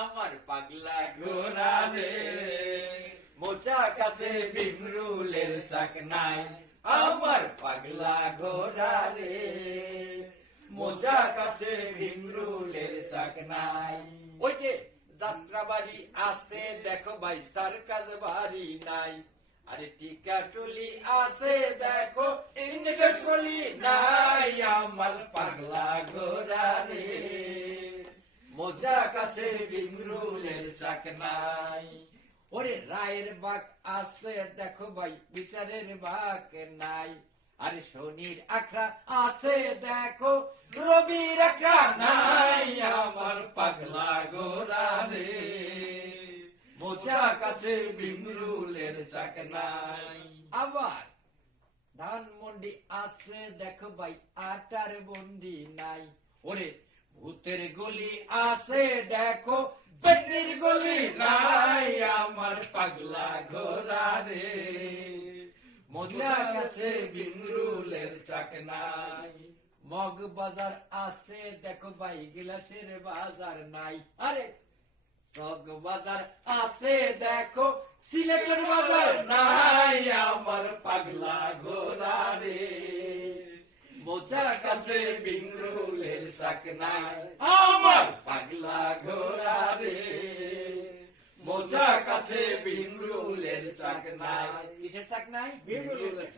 আমার পাগলা ঘোরা রে মোচা কাছে বিমরুলের নাই। আমার পাগলা ঘোরা রে মোজা কাছে বিমরুলের নাই। ওই যে যাত্রা বাড়ি আছে, দেখো ভাই সার সার্কাস বাড়ি নাই। আরে টিকা টুলি আছে, দেখো, ইঞ্জেকশন নাই। আমার পাগলা ঘোরা রে মোজা কাছে বিমরুলের চাক নাই। ওরে রায়ের বাঘ আছে, দেখো ভাই, বিচারের বাঘ নাই। আরে শনির আখড়া আছে, দেখো, রবির আখড়া নাই আমার পাগলা গোরা রে মোজা কাছে বিমরুলের চাক নাই। আবার ধানমন্ডি আছে, দেখো ভাই, আটার বন্দি নাই। ওরে ভূতের গলি আছে, দেখো। পেটির গলি নাই আমার পাগলা ঘোড়া রে। বিমরুলের চাক নাই মগ বাজার আছে, দেখো ভাই গিলাসের বাজার নাই। আরে, সগ বাজার আছে, দেখো। সিলেটের বাজার নাই আমার পাগলা ঘোড়া রে মোচা কাছে বিমরুলের চাক নাই আমার পাগলা ঘোড়া রে। মোচা কাছে বিমরুলের চাক নাই কিসের চাক নাই বিমরুলের